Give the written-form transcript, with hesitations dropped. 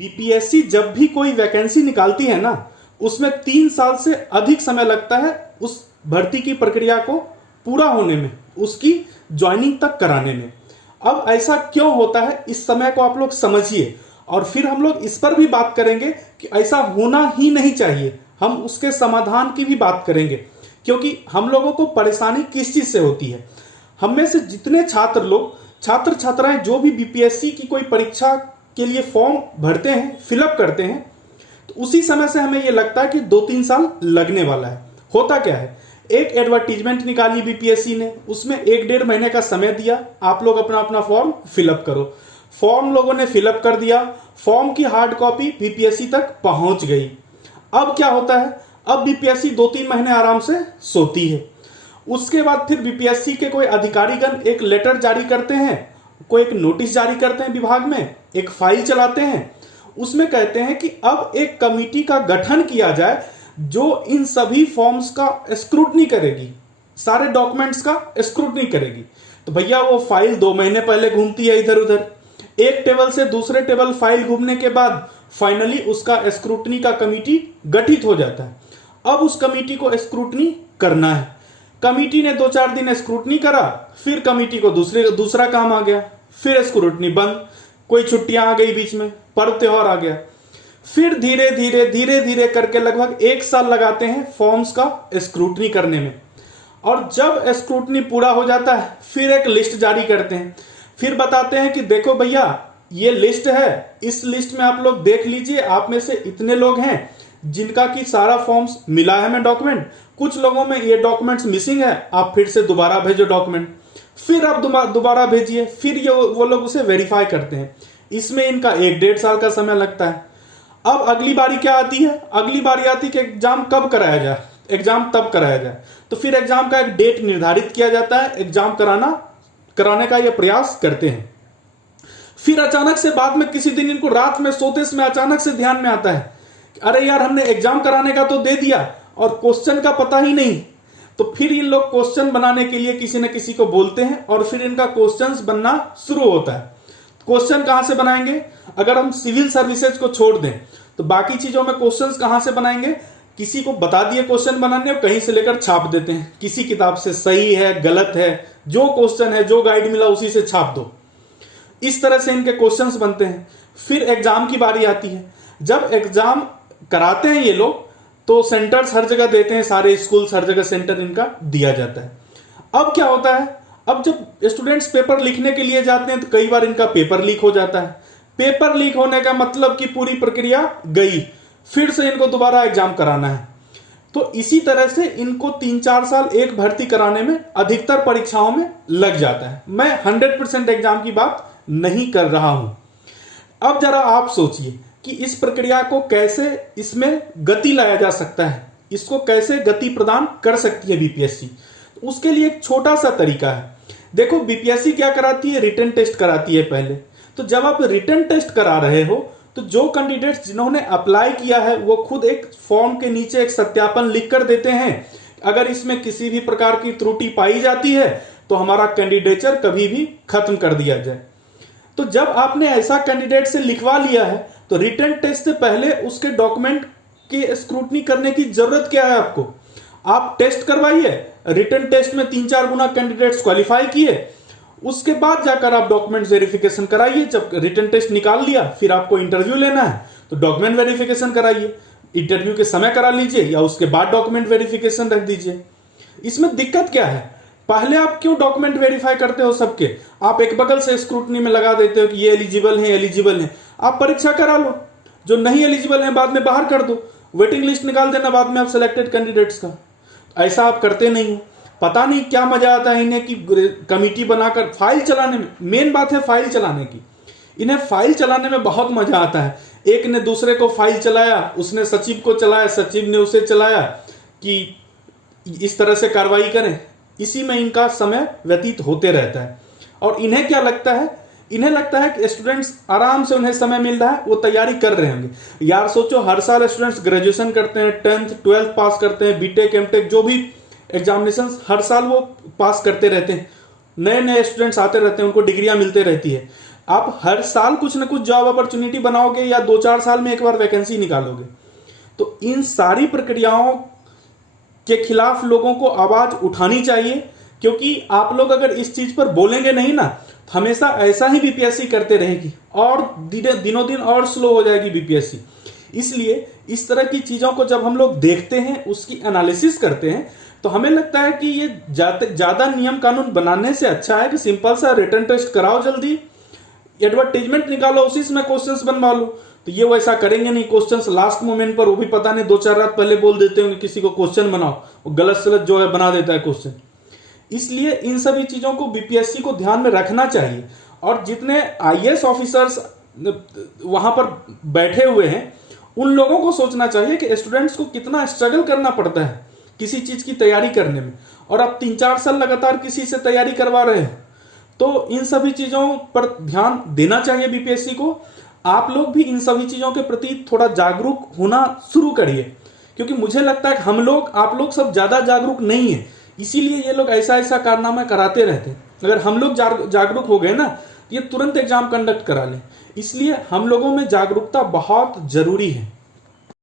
BPSC जब भी कोई वैकेंसी निकालती है ना, उसमें 3 साल से अधिक समय लगता है उस भर्ती की प्रक्रिया को पूरा होने में, उसकी ज्वाइनिंग तक कराने में। अब ऐसा क्यों होता है, इस समय को आप लोग समझिए, और फिर हम लोग इस पर भी बात करेंगे कि ऐसा होना ही नहीं चाहिए। हम उसके समाधान की भी बात करेंगे, क्योंकि हम लोगों को परेशानी किस चीज से होती है। हम में से जितने छात्र छात्राएं जो भी बीपीएससी की कोई परीक्षा के लिए फॉर्म भरते हैं, फिलअप करते हैं, तो उसी समय से हमें यह लगता है कि 2-3 साल लगने वाला है। होता क्या है, एक एडवर्टीजमेंट निकाली बीपीएससी ने, उसमें 1-1.5 महीने का समय दिया, आप लोग अपना अपना फॉर्म फिलअप करो। फॉर्म लोगों ने फिलअप कर दिया, फॉर्म की हार्ड कॉपी बीपीएससी तक पहुंच गई। अब क्या होता है, अब बीपीएससी 2-3 महीने आराम से सोती है। उसके बाद फिर बीपीएससी के कोई अधिकारीगण एक लेटर जारी करते हैं, कोई एक नोटिस जारी करते हैं विभाग में, एक फाइल चलाते हैं, उसमें कहते हैं कि अब एक कमेटी का गठन किया जाए जो इन सभी फॉर्म्स का स्क्रूटनी करेगी, सारे डॉक्यूमेंट्स का स्क्रूटनी करेगी। तो भैया वो फाइल 2 महीने पहले घूमती है इधर उधर, एक टेबल से दूसरे टेबल फाइल घूमने के बाद फाइनली उसका स्क्रूटनी का कमेटी गठित हो जाता है। अब उस कमेटी को स्क्रूटनी करना है। कमेटी ने 2-4 दिन स्क्रूटनी करा, फिर कमेटी को दूसरा काम आ गया, फिर स्क्रूटनी बंद, कोई छुट्टियां आ गई बीच में, पर्व त्योहार आ गया, फिर धीरे धीरे करके लगभग 1 साल लगाते हैं फॉर्म्स का स्क्रूटनी करने में। और जब स्क्रूटनी पूरा हो जाता है, फिर एक लिस्ट जारी करते हैं, फिर बताते हैं कि देखो भैया ये लिस्ट है, इस लिस्ट में आप लोग देख लीजिए, आप में से इतने लोग हैं जिनका कि सारा फॉर्म्स मिला है में डॉक्यूमेंट, कुछ लोगों में ये डॉक्यूमेंट्स मिसिंग है, आप फिर से दोबारा भेजो डॉक्यूमेंट, फिर आप दोबारा भेजिए, फिर ये वो लोग उसे वेरीफाई करते हैं। इसमें इनका 1-1.5 साल का समय लगता है। अब अगली बारी क्या आती है, अगली बारी आती है कि एग्जाम कब कराया जाए, एग्जाम तब कराया जाए। तो फिर एग्जाम का एक डेट निर्धारित किया जाता है, एग्जाम कराने का यह प्रयास करते हैं। फिर अचानक से बाद में किसी दिन इनको रात में सोते समय अचानक से ध्यान में आता है, अरे यार हमने एग्जाम कराने का तो दे दिया और क्वेश्चन का पता ही नहीं। तो फिर इन लोग क्वेश्चन बनाने के लिए किसी न किसी को बोलते हैं और फिर इनका क्वेश्चंस बनना शुरू होता है। क्वेश्चन कहां से बनाएंगे, अगर हम सिविल सर्विसेज को छोड़ दें तो बाकी चीजों में क्वेश्चंस कहां से बनाएंगे, किसी को बता दिए क्वेश्चन बनाने और कहीं से लेकर छाप देते हैं, किसी किताब से सही है गलत है, जो क्वेश्चन है जो गाइड मिला उसी से छाप दो। इस तरह से इनके क्वेश्चंस बनते हैं। फिर एग्जाम की बारी आती है, जब एग्जाम कराते हैं ये लोग तो सेंटर्स हर जगह देते हैं, सारे स्कूल्स हर जगह सेंटर इनका दिया जाता है। अब क्या होता है, अब जब स्टूडेंट्स पेपर लिखने के लिए जाते हैं तो कई बार इनका पेपर लीक हो जाता है। पेपर लीक होने का मतलब कि पूरी प्रक्रिया गई, फिर से इनको दोबारा एग्जाम कराना है। तो इसी तरह से इनको 3-4 साल एक भर्ती कराने में अधिकतर परीक्षाओं में लग जाता है। मैं 100% एग्जाम की बात नहीं कर रहा हूं। अब जरा आप सोचिए कि इस प्रक्रिया को कैसे इसमें गति लाया जा सकता है, इसको कैसे गति प्रदान कर सकती है बीपीएससी। उसके लिए एक छोटा सा तरीका है। देखो बीपीएससी क्या कराती है, रिटन टेस्ट कराती है पहले। तो जब आप रिटन टेस्ट करा रहे हो तो जो कैंडिडेट्स जिन्होंने अप्लाई किया है वो खुद एक फॉर्म के नीचे एक सत्यापन लिख कर देते हैं, अगर इसमें किसी भी प्रकार की त्रुटि पाई जाती है तो हमारा कैंडिडेचर कभी भी खत्म कर दिया जाए। तो जब आपने ऐसा कैंडिडेट से लिखवा लिया है तो रिटन टेस्ट से पहले उसके डॉक्यूमेंट की स्क्रूटनी करने की जरूरत क्या है आपको, आप टेस्ट करवाइए, रिटन टेस्ट में 3-4 गुना कैंडिडेट्स क्वालिफाई किए, उसके बाद जाकर आप डॉक्यूमेंट वेरिफिकेशन कराइए। जब रिटन टेस्ट निकाल लिया फिर आपको इंटरव्यू लेना है तो डॉक्यूमेंट वेरिफिकेशन कराइए, इंटरव्यू के समय करा लीजिए या उसके बाद डॉक्यूमेंट वेरिफिकेशन रख दीजिए। इसमें दिक्कत क्या है, पहले आप क्यों डॉक्यूमेंट वेरीफाई करते हो सबके, आप एक बगल से स्क्रूटनी में लगा देते हो कि ये एलिजिबल है। आप परीक्षा करा लो, जो नहीं एलिजिबल है बाद में बाहर कर दो, वेटिंग लिस्ट निकाल देना बाद में आप सिलेक्टेड कैंडिडेट्स का। ऐसा आप करते नहीं हो। पता नहीं क्या मजा आता है इन्हें कि कमेटी बनाकर फाइल चलाने में, मेन बात है फाइल चलाने की, इन्हें फाइल चलाने में बहुत मजा आता है। एक ने दूसरे को फाइल चलाया, उसने सचिव को चलाया, सचिव ने उसे चलाया कि इस तरह से कार्रवाई करें, इसी में इनका समय व्यतीत होते रहता है। और इन्हें क्या लगता है, इन्हें लगता है कि स्टूडेंट्स आराम से उन्हें समय मिल रहा है, वो तैयारी कर रहे होंगे। यार सोचो हर साल स्टूडेंट्स ग्रेजुएशन करते हैं, 10th 12th पास करते हैं, बीटेक एमटेक जो भी एग्जामिनेशन हर साल वो पास करते रहते हैं, नए नए स्टूडेंट्स आते रहते हैं, उनको डिग्रियां मिलते रहती है। आप हर साल कुछ ना कुछ जॉब अपॉर्चुनिटी बनाओगे या 2-4 साल में एक बार वैकेंसी निकालोगे। तो इन सारी प्रक्रियाओं के खिलाफ लोगों को आवाज उठानी चाहिए, क्योंकि आप लोग अगर इस चीज पर बोलेंगे नहीं ना, तो हमेशा ऐसा ही बीपीएससी करते रहेगी और दिनों दिन और स्लो हो जाएगी बीपीएससी। इसलिए इस तरह की चीजों को जब हम लोग देखते हैं, उसकी एनालिसिस करते हैं, तो हमें लगता है कि ये ज्यादा नियम कानून बनाने से अच्छा है कि सिंपल सा रिटन टेस्ट कराओ, जल्दी एडवर्टीजमेंट निकालो, उसी में क्वेश्चंस बनवा लो। तो ये वैसा करेंगे नहीं, क्वेश्चंस लास्ट मोमेंट पर, वो भी पता नहीं 2-4 रात पहले बोल देते होंगे किसी को क्वेश्चन बनाओ, वो गलत सलत जो है बना देता है क्वेश्चन। इसलिए इन सभी चीजों को बीपीएससी को ध्यान में रखना चाहिए। और जितने आईएएस ऑफिसर्स वहां पर बैठे हुए हैं, उन लोगों को सोचना चाहिए कि स्टूडेंट्स को कितना स्ट्रगल करना पड़ता है किसी चीज की तैयारी करने में, और आप 3-4 साल लगातार किसी से तैयारी करवा रहे हैं। तो इन सभी चीजों पर ध्यान देना चाहिए बीपीएससी को। आप लोग भी इन सभी चीजों के प्रति थोड़ा जागरूक होना शुरू करिए, क्योंकि मुझे लगता है कि आप लोग सब ज्यादा जागरूक नहीं है, इसीलिए ये लोग ऐसा कारनामा कराते रहते हैं। अगर हम लोग जागरूक हो गए ना, ये तुरंत एग्जाम कंडक्ट करा लें। इसलिए हम लोगों में जागरूकता बहुत जरूरी है।